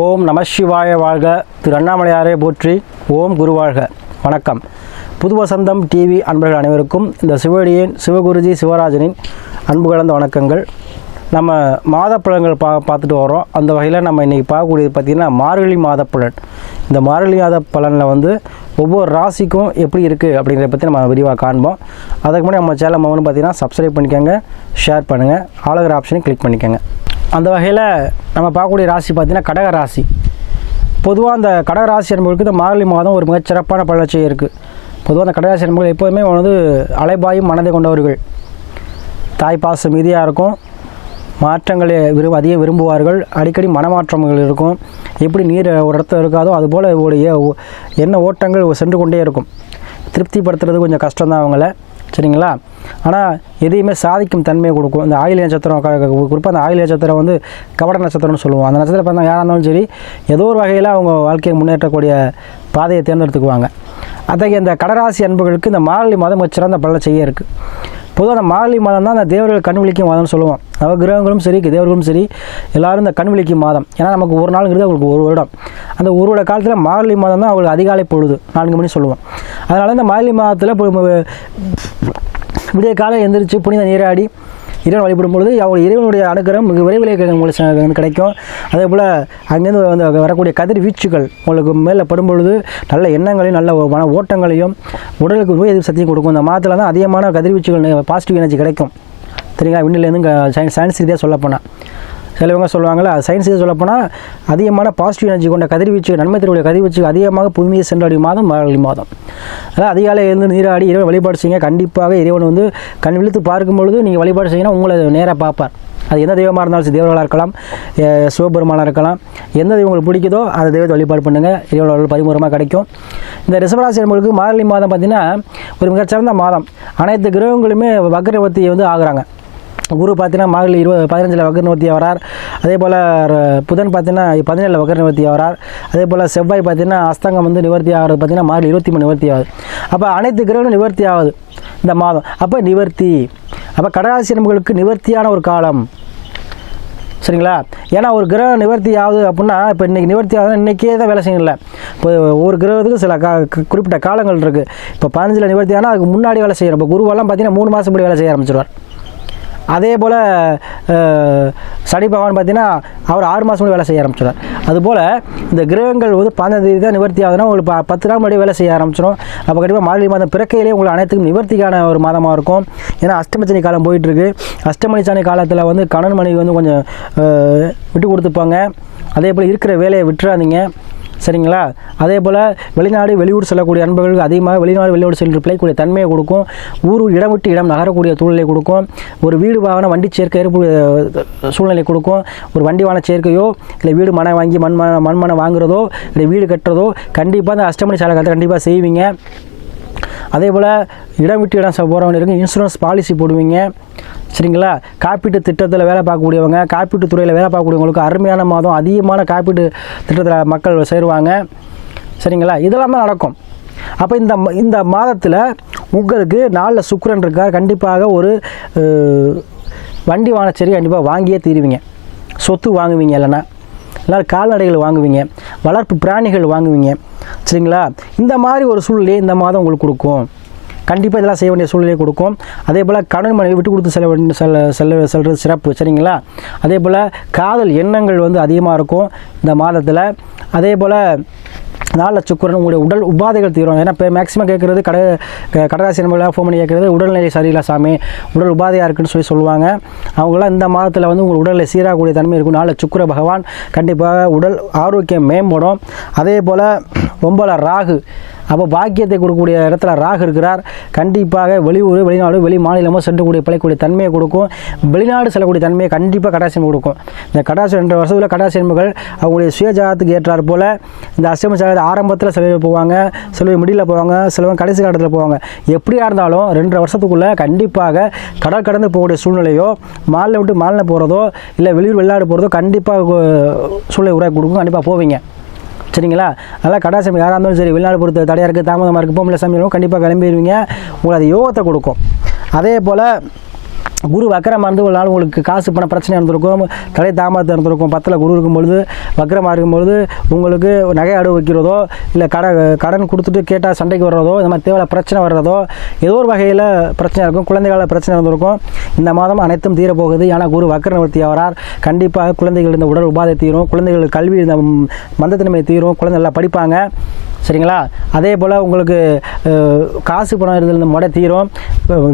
ஓம் நமசிவாய வாழ்க. திரு அண்ணாமலையாரே போற்றி. ஓம் குரு வாழ்க. வணக்கம். புது வசந்தம் டிவி அன்பர்கள் அனைவருக்கும் இந்த சிவடியின் சிவகுருஜி சிவராஜனின் அன்பு கலந்த வணக்கங்கள். நம்ம மாத பா பார்த்துட்டு வரோம் அந்த வகையில் நம்ம இன்றைக்கி பார்க்கக்கூடியது பார்த்திங்கன்னா மார்கழி மாத இந்த மார்கழி மாத பலனில் வந்து ஒவ்வொரு ராசிக்கும் எப்படி இருக்குது அப்படிங்கிறத பற்றி நம்ம விரிவாக காண்போம். அதுக்கு முன்னாடி நம்ம சேனல் வந்து பார்த்திங்கன்னா சப்ஸ்கிரைப் பண்ணிக்கோங்க ஷேர் பண்ணுங்கள் ஆளுகிற ஆப்ஷனையும் கிளிக் பண்ணிக்கோங்க. அந்த வகையில் நம்ம பார்க்கக்கூடிய ராசி பார்த்திங்கன்னா கடக ராசி. பொதுவாக அந்த கடக ராசி என்பவருக்கு இந்த மார்கழி மாதம் ஒரு மிகச்சிறப்பான பழச்சி இருக்குது பொதுவாக அந்த கடகராசி என்பவர்கள் எப்போதுமே வந்து அலைபாயும் மனதை கொண்டவர்கள். தாய் பாசம் இருக்கும். மாற்றங்களை விரும்ப அதிகம் விரும்புவார்கள். அடிக்கடி மனமாற்றங்கள் இருக்கும். எப்படி நீர் ஒரு இடத்துல இருக்காதோ அதுபோல் உடைய என்ன எண்ண ஓட்டங்கள் சென்று கொண்டே இருக்கும். திருப்திப்படுத்துறது கொஞ்சம் கஷ்டம்தான் அவங்கள. சரிங்களா? ஆனால் எதையுமே சாதிக்கும் தன்மையை கொடுக்கும். இந்த ஆயில் நட்சத்திரம் குறிப்பாக அந்த ஆயில் நட்சத்திரம் வந்து கவட நட்சத்திரம்னு சொல்லுவோம். அந்த நட்சத்திரம் பார்த்தா யாராக இருந்தாலும் சரி ஏதோ ஒரு வகையில் அவங்க வாழ்க்கையை முன்னேற்றக்கூடிய பாதையை தேர்ந்தெடுத்துக்குவாங்க. அத்தகைய இந்த கடராசி அன்புகளுக்கு இந்த மார்கழி மாதம் ஒரு சிறந்த பலன் செய்ய இருக்குது பொதுவாக அந்த மார்கழி மாதம் தான் அந்த தேவர்கள் கண் விழிக்கும் மாதம்னு சொல்லுவோம். நம்ம கிரகங்களும் சரி தேவர்களும் சரி எல்லாரும் இந்த கண் விழிக்கும் மாதம். ஏன்னா நமக்கு ஒரு நாளுங்கிறது அவங்களுக்கு ஒரு வருடம். அந்த ஒரு வருட காலத்தில் மார்கழி மாதம் தான் அவங்களுக்கு அதிகாலை பொழுது நான்கு மணி சொல்லுவோம். அதனால் இந்த மார்கழி மாதத்தில் இப்போ விடிய காலம் எந்திரிச்சு புனித நீராடி இறைவன் வழிபடும் பொழுது அவங்க இறைவனுடைய அனுகிரகம் மிக விரைவில் உங்களுக்கு கிடைக்கும். அதே போல் அங்கேருந்து வந்து வரக்கூடிய கதிர் வீச்சுகள் உங்களுக்கு மேலே படும்பொழுது நல்ல எண்ணங்களையும் நல்ல மன ஓட்டங்களையும் உடலுக்கு நோய் எதிர்ப்பு சக்தியும் கொடுக்கும். இந்த மாதத்தில் தான் அதிகமான கதிர்வீச்சுகள் பாசிட்டிவ் எனர்ஜி கிடைக்கும். சரிங்களா? விண்ணிலேருந்து சயின்ஸ் சயின்ஸ் ரீதியாக சொல்லப்போனால் சிலவங்க சொல்லுவாங்களா சயின்ஸ் ரீதியாக சொல்லப்போனால் அதிகமான பாசிட்டிவ் எனர்ஜி கொண்ட கதிர்வீச்சு நன்மை தருடைய கதிர்வீச்சு அதிகமாக பூமியை சென்றடையும் மாதம் மார்கழி மாதம். அதாவது அதிகாலை எழுந்து நீராடி இறைவன் வழிபாடு செய்யுங்க. கண்டிப்பாக இறைவன் வந்து கண் விழுத்து பார்க்கும் பொழுது நீங்கள் வழிபாடு செய்யணும் உங்களை நேராக பார்ப்பார். அது எந்த தெய்வமாக இருந்தாலும் சரி தேவர்களாக இருக்கலாம் சிவபெருமானாக இருக்கலாம் எந்த தெய்வம் உங்களுக்கு பிடிக்குதோ அந்த தெய்வத்தை வழிபாடு பண்ணுங்கள் இறைவனோட அருள் கிடைக்கும். இந்த ரிசவராசி நம்மளுக்கு மார்கழி மாதம் பார்த்திங்கன்னா ஒரு மிகச்சிறந்த மாதம். அனைத்து கிரகங்களுமே வக்ரவர்த்தி வந்து ஆகுறாங்க. குரு பார்த்தீங்கன்னா மார்கழி இருபது பதினஞ்சில் வக்கர நிவர்த்தி ஆகிறார் அதே போல் புதன் பார்த்தீங்கன்னா பதினேழில் வக்கர நிவர்த்தி ஆகிறார் அதே போல் செவ்வாய் பார்த்தீங்கன்னா அஸ்தங்கம் வந்து நிவர்த்தி ஆகிறது பார்த்தீங்கன்னா மார்கழி இருபத்தி மூணு நிவர்த்தி ஆகுது. அப்போ அனைத்து கிரகங்களும் நிவர்த்தி ஆகுது. இந்த மாதம். அப்போ நிவர்த்தி. அப்போ கடராசி நம்பர்களுக்கு நிவர்த்தியான ஒரு காலம். சரிங்களா? ஏன்னா ஒரு கிரகம் நிவர்த்தி ஆகுது அப்படின்னா இப்போ இன்றைக்கி நிவர்த்தி ஆகுதுன்னா இன்றைக்கே தான் வேலை செய்யணும்ல. இப்போ ஒரு கிரகத்துக்கு சில கா குறிப்பிட்ட காலங்கள் இருக்குது இப்போ பதினஞ்சில் நிவர்த்தி ஆனால் அதுக்கு முன்னாடி வேலை செய்யணும். இப்போ குருவெல்லாம் பார்த்தீங்கன்னா மூணு மாதம் முடி வேலை செய்ய ஆரம்பிச்சிருவார். அதே போல் சனி பகவான் பார்த்தீங்கன்னா அவர் ஆறு மாதம் வேலை செய்ய ஆரம்பிச்சிடுவார். அதுபோல் இந்த கிரகங்கள் வந்து பதினஞ்சு தேதி தான் நிவர்த்தி ஆகுதுன்னா உங்களுக்கு ப- பத்து நாள் முன்னாடி வேலை செய்ய ஆரம்பிச்சிடும் அப்போ கண்டிப்பாக மார்கழி மாதம் பிறக்கையிலே உங்களுக்கு அனைத்துக்கும் நிவர்த்திக்கான ஒரு மாதமாக இருக்கும். ஏன்னா அஷ்டமச்சனி காலம் போயிட்டுருக்கு. அஷ்டமணி சனி காலத்தில் வந்து கணவன் மனைவி வந்து கொஞ்சம் விட்டு கொடுத்துப்பாங்க. அதே போல் இருக்கிற வேலையை விட்டுறாதீங்க. சரிங்களா? அதே போல் வெளிநாடு வெளியூர் செல்லக்கூடிய அன்பர்களுக்கு அதிகமாக வெளிநாடு வெளியூர் சென்று பிழைக்கூடிய தன்மையை கொடுக்கும். ஊர் இடம் விட்டு இடம் நகரக்கூடிய சூழ்நிலை கொடுக்கும். ஒரு வீடு வாகன வண்டி சேர்க்கை ஏற்படைய சூழ்நிலை கொடுக்கும். ஒரு வண்டி வாகன சேர்க்கையோ இல்லை வீடு மனை வாங்கி மண் மன மண்மனை வாங்குறதோ இல்லை வீடு கட்டுறதோ கண்டிப்பாக அந்த அஷ்டமணி சாலை காலத்தில் கண்டிப்பாக செய்வீங்க. அதே போல் இடம் விட்டு இடம் போகிறவங்க இருக்கு. இன்சூரன்ஸ் பாலிசி போடுவீங்க. சரிங்களா? காப்பீட்டு திட்டத்தில் வேலை பார்க்கக்கூடியவங்க காப்பீட்டு துறையில் வேலை பார்க்கக்கூடியவங்களுக்கு அருமையான மாதம் அதிகமான காப்பீட்டு திட்டத்தில் மக்கள் சேருவாங்க. சரிங்களா? இதெல்லாமே நடக்கும். அப்போ இந்த இந்த மாதத்தில் உங்களுக்கு நாளில் சுக்கரன் இருக்கார். கண்டிப்பாக ஒரு வண்டி வானச்சேரி கண்டிப்பாக வாங்கியே தீருவீங்க. சொத்து வாங்குவீங்க இல்லைன்னா. எல்லாரும் கால்நடைகள் வாங்குவீங்க வளர்ப்பு பிராணிகள் வாங்குவீங்க. சரிங்களா? இந்த மாதிரி ஒரு சூழ்நிலையை இந்த மாதம் உங்களுக்கு கொடுக்கும். கண்டிப்பாக இதெல்லாம் செய்ய வேண்டிய சூழ்நிலையை கொடுக்கும். அதே போல் கடன் மனைவி விட்டு கொடுத்து செல்ல வேண்டிய செல்ல செல்ல செல்வது சிறப்பு. சரிங்களா? அதே போல் காதல் எண்ணங்கள் வந்து அதிகமாக இருக்கும் இந்த மாதத்தில். அதே போல் நாலில் சுக்கரன் உங்களுடைய உடல் உபாதைகள் தீரும். ஏன்னா இப்போ மேக்ஸிமம் கேட்குறது கடை கடகாசி நம்பளாக ஃபோன் பண்ணி கேட்குறது உடல்நிலை சரியில்லை சாமி உடல் உபாதையாக இருக்குன்னு சொல்லி சொல்லுவாங்க. அவங்களாம் இந்த மாதத்தில் வந்து உங்கள் உடலில் சீராகக்கூடிய தன்மை இருக்கும். நாளில் சுக்கிர பகவான் கண்டிப்பாக உடல் ஆரோக்கியம் மேம்படும். அதே போல் ஒம்பல ராகு அப்போ பாக்கியத்தை கொடுக்கக்கூடிய இடத்துல ராகு இருக்கிறார். கண்டிப்பாக வெளியூர் வெளிநாடு வெளி மாநிலமோ சென்றக்கூடிய பிழைக்கூடிய தன்மையை கொடுக்கும். வெளிநாடு செல்லக்கூடிய தன்மையை கண்டிப்பாக கடாசியம் கொடுக்கும். இந்த கடாசி ரெண்டு வருஷத்தில் கடாசியம்புகள் அவங்களுடைய சுயஜாதத்துக்கு ஏற்றார் போல் இந்த அஷ்டம சாலை ஆரம்பத்தில் சில பேர் போவாங்க சில பேர் மிடில் போவாங்க சிலவங்க கடைசி காலத்தில் போவாங்க. எப்படியா இருந்தாலும் ரெண்டரை வருஷத்துக்குள்ளே கண்டிப்பாக கடல் கடந்து போகக்கூடிய சூழ்நிலையோ மாலில் விட்டு மாலில் போகிறதோ இல்லை வெளியூர் வெளிநாடு போகிறதோ கண்டிப்பாக சூழ்நிலை உருவாக்கி கொடுக்கும். கண்டிப்பாக போவீங்க. சரிங்களா? அதனால் கடாசாமி யாராக இருந்தாலும் சரி வெளிநாடு பொறுத்த தடையாக இருக்குது தாமதமாக இருக்குது போம்பளை சாமி கண்டிப்பாக கிளம்பிடுவீங்க. உங்களுக்கு அது யோகத்தை கொடுக்கும். அதே போல் குரு வக்கரமாக இருந்து ஒரு நாள் உங்களுக்கு காசு பண பிரச்சனை இருந்திருக்கும் தலை தாமதத்தை இருந்திருக்கும். பத்தில் குரு இருக்கும் பொழுது வக்கரமாக இருக்கும் பொழுது உங்களுக்கு நகை அடவு வைக்கிறதோ இல்லை கடை கடன் கொடுத்துட்டு கேட்டால் சண்டைக்கு வர்றதோ இந்த மாதிரி தேவையான பிரச்சனை வர்றதோ ஏதோ ஒரு வகையில் பிரச்சனை இருக்கும். குழந்தைகளால் பிரச்சனை இருந்திருக்கும். இந்த மாதம் அனைத்தும் தீரப்போகுது. ஏன்னா குரு வக்கர நிவர்த்தி ஆகிறார் கண்டிப்பாக குழந்தைகள் இந்த உடல் உபாதை தீரும். குழந்தைகள் கல்வி இந்த மந்தத்தன்மை தீரும். குழந்தைகள்லாம் படிப்பாங்க. சரிங்களா? அதே போல் உங்களுக்கு காசு பணம் இருந்து இந்த முடை தீரும்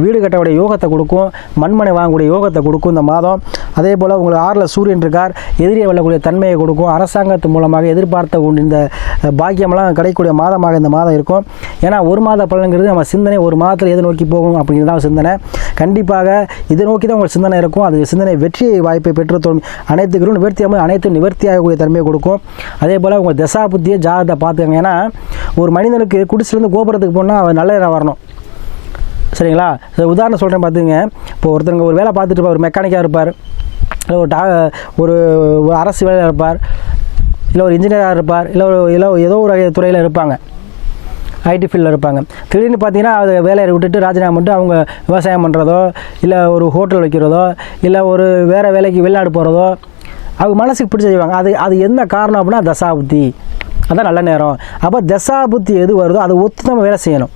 வீடு கட்டக்கூடிய யோகத்தை கொடுக்கும் மண்மனை வாங்கக்கூடிய யோகத்தை கொடுக்கும் இந்த மாதம். அதே போல் உங்களுக்கு ஆறில் சூரியன் இருக்கார் எதிரியை வெல்லக்கூடிய தன்மையை கொடுக்கும் அரசாங்கத்து மூலமாக எதிர்பார்த்த ஒன்று இந்த பாக்கியமெல்லாம் கிடைக்கக்கூடிய மாதமாக இந்த மாதம் இருக்கும். ஏன்னா ஒரு மாத பலன்கிறது நம்ம சிந்தனை ஒரு மாதத்தில் எதை நோக்கி போகும் அப்படிங்கிறது தான் சிந்தனை. கண்டிப்பாக இதை நோக்கி தான் உங்கள் சிந்தனை இருக்கும். அது சிந்தனை வெற்றி வாய்ப்பை பெற்று தோணும் அனைத்து நிவர்த்தியாக அனைத்து அனைத்தும் நிவர்த்தியாகக்கூடிய தன்மையை கொடுக்கும். அதே போல் உங்கள் தசா புத்தியை ஜாதகத்தை பார்த்துக்கங்க. ஏன்னா ஒரு மனிதனுக்கு குடிசிலேருந்து கோபுரத்துக்கு போனால் அவன் நல்ல நேரம் வரணும். சரிங்களா? உதாரணம் சொல்கிறேன் பார்த்துங்க இப்போ ஒருத்தருங்க ஒரு வேலை பார்த்துட்டு இருப்பார் ஒரு மெக்கானிக்காக இருப்பார் இல்லை ஒரு டா ஒரு ஒரு அரசு வேலையில் இருப்பார் இல்லை ஒரு இன்ஜினியராக இருப்பார் இல்லை ஒரு இல்லை ஏதோ ஒரு துறையில் இருப்பாங்க. ஐடி ஃபீல்டில் இருப்பாங்க. திடீர்னு பார்த்தீங்கன்னா அது வேலையை விட்டுட்டு ராஜினாமா பண்ணிட்டு அவங்க விவசாயம் பண்ணுறதோ இல்லை ஒரு ஹோட்டல் வைக்கிறதோ இல்லை ஒரு வேறு வேலைக்கு வெளிநாடு போகிறதோ அவங்க மனசுக்கு பிடிச்ச செய்வாங்க. அது அது என்ன காரணம் அப்படின்னா தசாபுத்தி. அதான் நல்ல நேரம். அப்போ தசாபுத்தி எது வருதோ அதை ஒத்து நம்ம வேலை செய்யணும்.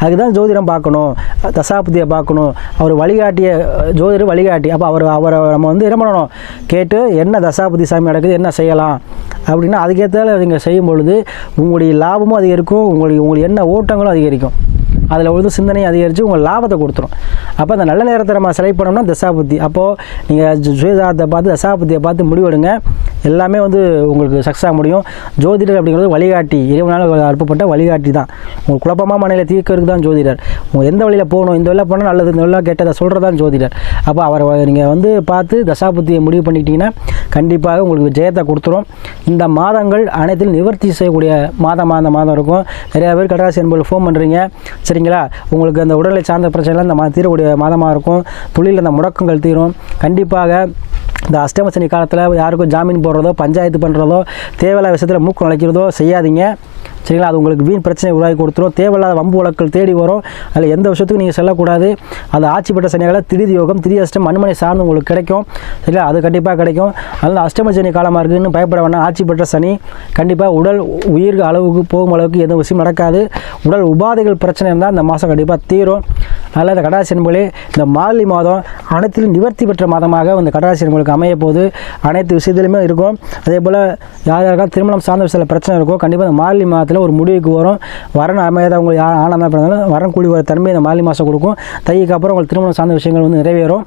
அதுக்கு தான் ஜோதிடம் பார்க்கணும். தசாபுத்தியை பார்க்கணும். அவர் வழிகாட்டிய ஜோதிடர் வழிகாட்டி. அப்போ அவர் அவரை நம்ம வந்து என்ன பண்ணணும்? கேட்டு என்ன தசாபுத்தி சாமி நடக்குது என்ன செய்யலாம்? அப்படின்னா அதுக்கேற்ற நீங்கள் செய்யும் பொழுது உங்களுடைய லாபமும் அதிகரிக்கும். உங்களுக்கு உங்களுக்கு என்ன ஓட்டங்களும் அதிகரிக்கும். அதில் வந்து சிந்தனையை அதிகரித்து உங்கள் லாபத்தை கொடுத்துரும். அப்போ அந்த நல்ல நேரத்தை நம்ம செலக்ட் பண்ணோம்னா தசாபுத்தி. அப்போது நீங்கள் சுயதாரத்தை பார்த்து தசாபுத்தியை பார்த்து முடிவெடுங்க. எல்லாமே வந்து உங்களுக்கு சக்ஸாக ஆக முடியும். ஜோதிடர் அப்படிங்கிறது வழிகாட்டி. இறைவனால் அனுப்பப்பட்ட வழிகாட்டி தான். உங்களுக்கு குழப்பமாக மனையில் தீர்க்கறதுக்கு தான் ஜோதிடர். உங்கள் எந்த வழியில் போகணும் இந்த வழியில் போனால் நல்லது இந்த வழியில் கெட்டதை சொல்கிறது தான் ஜோதிடர். அப்போ அவரை நீங்கள் வந்து பார்த்து தசாபுத்தியை முடிவு பண்ணிக்கிட்டிங்கன்னா கண்டிப்பாக உங்களுக்கு ஜெயத்தை கொடுத்துரும். இந்த மாதங்கள் அனைத்திலும் நிவர்த்தி செய்யக்கூடிய மாதமாக அந்த மாதம் இருக்கும். நிறையா பேர் கடராசி என்பது ஃபோன் பண்ணுறீங்க சரிங்களா? உங்களுக்கு அந்த உடலை சார்ந்த பிரச்சனைலாம் இந்த மா தீரக்கூடிய மாதமாக இருக்கும். தொழிலில் அந்த முடக்கங்கள் தீரும். கண்டிப்பாக இந்த அஷ்டமசனி காலத்தில் யாருக்கும் ஜாமீன் போடுறதோ பஞ்சாயத்து பண்ணுறதோ தேவையில்லாத விஷயத்தில் மூக்கு நுழைக்கிறதோ செய்யாதீங்க. சரிங்களா? அது உங்களுக்கு வீண் பிரச்சனை உருவாக்கி கொடுத்துரும். தேவையில்லாத வம்பு வழக்கல் தேடி வரும். அதில் எந்த விஷயத்துக்கும் நீங்கள் செல்லக்கூடாது. அது ஆட்சி பெற்ற சனியால் யோகம் திடீர் அஷ்டம் மண்மனை சார்ந்து உங்களுக்கு கிடைக்கும். சரிங்களா? அது கண்டிப்பாக கிடைக்கும். அதனால் அஷ்டம சனி காலமாக இருக்குன்னு பயப்பட வேணாம் ஆட்சி பெற்ற சனி கண்டிப்பாக உடல் உயிர் அளவுக்கு போகும் அளவுக்கு எந்த விஷயம் நடக்காது. உடல் உபாதைகள் பிரச்சனை இருந்தால் இந்த மாதம் கண்டிப்பாக தீரும். அதனால் இந்த கடாசி என்பளே இந்த மார்கழி மாதம் அனைத்திலும் நிவர்த்தி பெற்ற மாதமாக இந்த கடாசி என்பளுக்கு அமைய போது அனைத்து விஷயத்திலுமே இருக்கும். அதே போல் யார் யாருக்கா திருமணம் சார்ந்த விஷயத்தில் பிரச்சனை இருக்கும் கண்டிப்பாக இந்த மார்கழி மாதத்தில் ஒரு முடிவுக்கு வரும். வரன் உங்களுக்கு யார் ஆனந்தம் பிறந்தாலும் வரன் கூடி வர தன்மை இந்த மாலை மாதம் கொடுக்கும். தைக்கு அப்புறம் உங்களுக்கு திருமணம் சார்ந்த விஷயங்கள் வந்து நிறைவேறும்.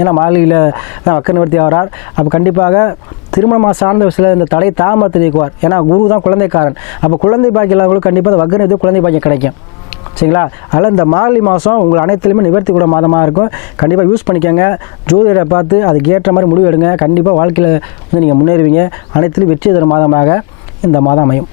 ஏன்னா மார்கழியில் தான் வக்க நிவர்த்தி ஆகிறார். அப்போ கண்டிப்பாக திருமணமாக சார்ந்த விஷயத்தில் இந்த தடை தாமதத்தை நீக்குவார் ஏன்னா குரு தான் குழந்தைக்காரன். அப்போ குழந்தை பாக்கியம் இல்லாதவங்களுக்கு கண்டிப்பாக அந்த வக்க குழந்தை பாக்கியம் கிடைக்கும். சரிங்களா? அதனால் இந்த மார்கழி மாதம் உங்கள் அனைத்துலையுமே நிவர்த்தி கூட மாதமாக இருக்கும். கண்டிப்பாக யூஸ் பண்ணிக்கோங்க. ஜோதிடரை பார்த்து அதுக்கு ஏற்ற மாதிரி முடிவு எடுங்க. கண்டிப்பாக வாழ்க்கையில் வந்து நீங்கள் முன்னேறுவீங்க. அனைத்திலும் வெற்றி தரும் மாதமாக இந்த மாதம் அமையும்.